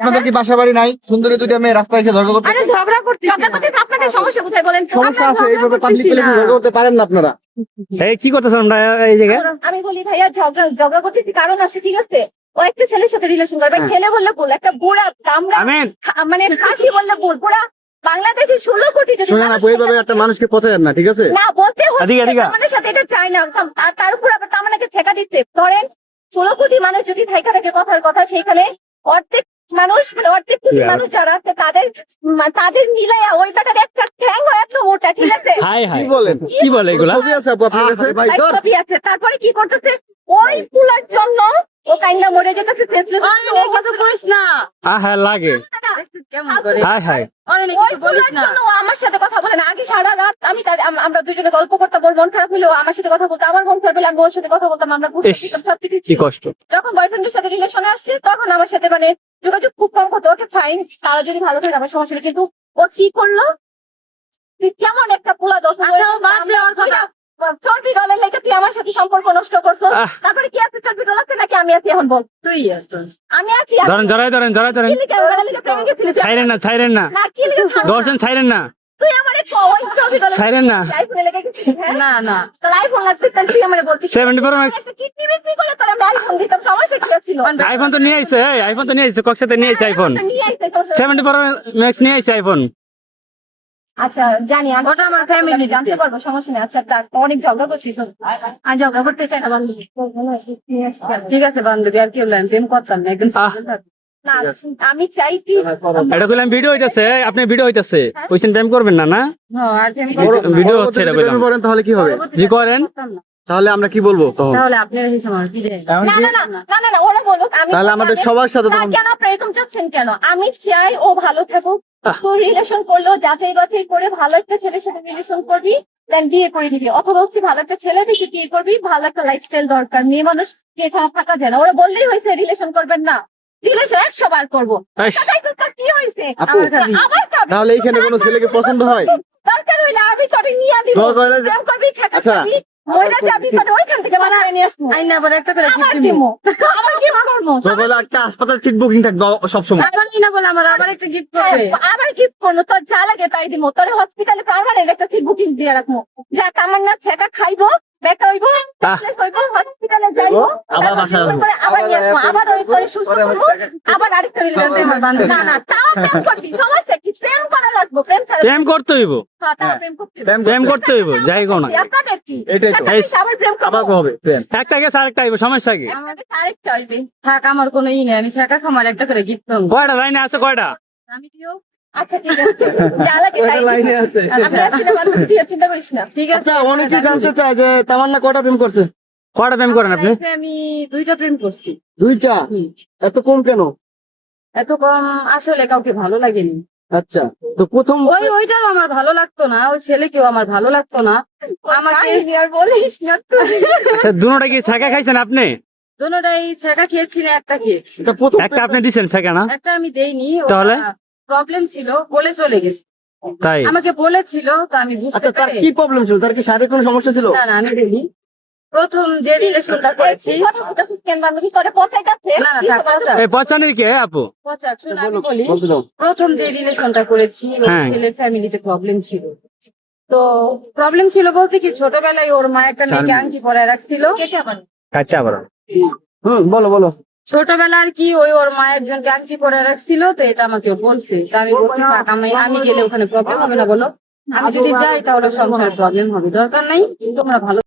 আপনাদের কি বাসা বাড়ি নাই? সুন্দরী দুইটা মেয়ে রাস্তায় এসে ঝগড়া করতে আরে ঝগড়া করতে আপনাদের সমস্যা কোথায় বলেন তো? সমস্যা আমরা আছে, ঝগড়া এইভাবে পাবলিক করতেছি প্লেসে না। ঝগড়া করতে পারেন না আপনারা। এই কি করতেছেন আমরা এই জায়গায়? আমি বলি ভাইয়া ঝগড়া করতেছি কারণ আছে, ঠিক আছে? ও একটা ছেলের সাথে রিলেশন করবে, হ্যাঁ। ছেলে বললে ভুল, একটা বুড়া আমরা আমিন মানে ফাঁসি বললে ভুল, পুরা বাংলাদেশে 16 কোটি যদি শুনেন মানুষ আপু, এইভাবে একটা মানুষকে পচায়েন না, ঠিক আছে? না বলতে হচ্ছে এদিকে, এদিকে। তামান্নার সাথে এটা চাই না, তার উপর আবার তামান্নাকে ছেকা দিচ্ছে। ধরেন 16 কোটি মানুষ যদি থাইকা থাকে কথার কথা, সেখানে অর্ধেক মানুষ মানে অর্ধেক কোটি মানুষ যারা আছে তাদের মিলাইয়া ওই বেটার একটা ঠ্যাং হয় এত মোটা, ঠিক আছে? হাই হাই কি বলেন? কি বলে এগুলা? ছবি আছে আপু আপনার কাছে? ভাই ছবি আছে। তারপরে কি করতেছে ওই পুলার জন্য ও কাইন্দা মরে যেতেছে, সেন্সলেস। হ্যাঁ লাগে হাই হাই ওই পুলার জন্য ও আমার সাথে কথা বলে না। আগে সারা রাত আমরা দুজনে গল্প করতাম, ওর মন খারাপ হলেও আমার সাথে কথা বলতো, আমার মন খারাপ হলে আমি ওর সাথে কথা বলতাম, আমরা ঘুরতে ইস, যেতাম, সবকিছু কি ছিল। কষ্ট। যখন বয়ফ্রেন্ডের সাথে রিলেশনে আসছে তখন আমার সাথে মানে যোগাযোগ খুব কম করতো। ওকে ফাইন, তারা যদি ভালো থাকে আমার সমস্যা নেই, কিন্তু ও কি করলো? তুই কেমন একটা পোলা দোষ চর্বি ডলের লেগে তুই আমার সাথে সম্পর্ক নষ্ট করছো। আহ। তারপরে কি আছে, চর্বি ডল আছে নাকি আমি আছি? এখন বল। তুই আমি আছি। ধরেন জড়াই ধরেন কি লিখে ওরা লিখে প্রেমে গেছিলি? ছাইরেন না না কি লিখে ছাড়ো না। দর্শন ছাইরেন না তুই আমারে ওই চর্বি ডলের ছাইরেন না আইফোনে লেগে গেছিস? না তোর আইফোন লাগছে, তাহলে তুই আমারে বলছিস 70 Pro Max কিডনি বিক্রি করে তোর আমি আইফোন দিতাম, সমস্যা কি ছিল? আইফোন তো নিয়ে আইছে, আইফোন তো নিয়ে আইছে, কক্সতে নিয়ে আইছে আইফোন নিয়ে আইছে তোর সাথে। 70 Pro Max নিয়ে আইছে আইফোন। আচ্ছা জানি, ওটা আমার ফ্যামিলি জানতে পারবো, সমস্যা নেই। আচ্ছা তার অনেক ঝগড়া করছিস, আর ঝগড়া করতে চাই না বান্ধবী। ঠিক আছে বান্ধবী, আর কি হলো, আমি প্রেম করতাম না একদম। না আমি চাই কি এটা কইলাম ভিডিও হইতাছে, আপনি ভিডিও হইতাছে, কইছেন প্রেম করবেন না না? ভিডিও হচ্ছে এটা পরবর্তীতে কইলাম। প্রেমে পড়েন তাহলে কি হবে? জি করেন। তাহলে আমরা কি বলবো তখন? তাহলে আপনার হিসেবে আমার বিদায়। এমন না কি? না না না না না ওরা বলুক, আমি তাহলে আমাদের সবার সাথে না, তখন কেন আপনারা এরকম চাচ্ছেন কেন? আমি চাই ও ভালো থাকুক। আহ। তোর রিলেশন করলো যাচাই বাছাই করে ভালো একটা ছেলের সাথে রিলেশন করবি, দেন বিয়ে করে নিবি। অথবা হচ্ছে ভালো একটা ছেলে দেখে বিয়ে করবি, ভালো একটা লাইফস্টাইল দরকার। মেয়ে মানুষ বিয়ে ছাড়া থাকা যায় না। ওরা বললেই হয়েছে রিলেশন করবেন না, রিলেশন 100 বার করবো। আইস। কি হয়েছে? আপু, আবার খাবি। তাহলে এইখানে কোনো ছেলেকে পছন্দ হয়? দরকার হইলে আমি তোরে নিয়ে দিব, দরকার হইলে যে- প্রেম করবি, ছাকা আচ্ছা। খাবি, মইরা যাবি, তোরে ওইখান থেকে বানায় নিয়ে আসবো। আইনা আবার একটা করে আবার দিমু, আবার কি করবো? তো বলে একটা হাসপাতাল সিট বুকিং থাকবে সবসময়। না বলে আমার আবার একটা গিফট করবে। আবার গিফট করবো, তোর যা লাগে তাই দিব। তোর হসপিটালে পারমানেন্ট একটা সিট বুকিং দিয়ে রাখবো, যা তামান্না ছেকা খাইবো, বেটা হইবো, ফিটনেস হইবো, হসপিটালে যাইবো, আবার তারপর বাসায় জীবন করে আবার নিয়ে আসবো, আবার ওই করে সুস্থ করবো, আবার আরেকটা রিলেশন করবো। না না তাও প্রেম করবি, সমস্যা কি? প্রেম করা লাগবো, প্রেম ছাড়া প্রেম করতে হইব, হ্যাঁ, তাও প্রেম করতে হবে। প্রেম করতে হইব, যাই গো না। আপনাদের কি? এটাই তো। একটা আবার প্রেম আবার করবো, হবে প্রেম। একটা গেছে আরেকটা আইব, সমস্যা কি? আমাদের আরেকটা আসবে। থাক আমার কোনো ই নেই, আমি ছাকা খামার একটা করে গিফট করবো। কয়টা লাইনে আছে কয়টা? আমি দিও। আচ্ছা ঠিক আছে, যা লাগে তাই ওইটা লাইনে দিব। আছে। আমি সিনেমা দেখতে চিন্তা করিস না। ঠিক আছে আচ্ছা, অনেকে জানতে চায় যে তামান্না কয়টা প্রেম করছে? কয়টা প্রেম করেন আপনি? লাইফে আমি 2টা প্রেম করছি। 2টা? এত কম কেন? এত কম আসলে কাউকে ভালো লাগেনি। আচ্ছা, তো প্রথম ওইটারও আমার ভালো লাগতো না, ওই ছেলেকেও আমার ভালো লাগতো না। আমাকে কাহিনী আর বলিস না তুই। আচ্ছা দুনোটা কি ছাকা খাইছেন আপনি? দুটোটাই ছাকা খেয়েছি না একটা খেয়েছি। এটা প্রথম একটা আপনি দিছেন ছাকা না? একটা আমি দেইনি, তাহলে? প্রবলেম ছিল বলে চলে গেছে। তাই আমাকে বলেছিল তো আমি বুঝতে আচ্ছা, তার পারি। কি প্রবলেম ছিল? তার কি শারীরিক কোনো সমস্যা ছিল? না না আমি দেইনি। প্রথম যে রিলেশনটা করেছি, কথা বলতে কেন বান্ধবী তোরে পচাইতাছে? না না থাক পচা এই পচানির কে আপু? পচা, শোন আমি বলি। বলতে দাও। প্রথম যে রিলেশনটা করেছি ওর হ্যাঁ। ছেলের ফ্যামিলিতে প্রবলেম ছিল। তো প্রবলেম ছিল বলতে কি, ছোটবেলায় ওর মা একটা মেয়েকে আংটি পরায় রাখছিল। কাচ্চা আবার বলো বলো। ছোটবেলা আর কি ওর মা একজনকে আংটি পরায় রাখছিল, তো এটা আমাকে বলছে। তো আমি বলছি থাক, আমি গেলে ওখানে প্রবলেম হবে না বলো, আমি যদি যাই তাহলে সংসারে প্রবলেম হবে, দরকার নাই, তোমরা ভালো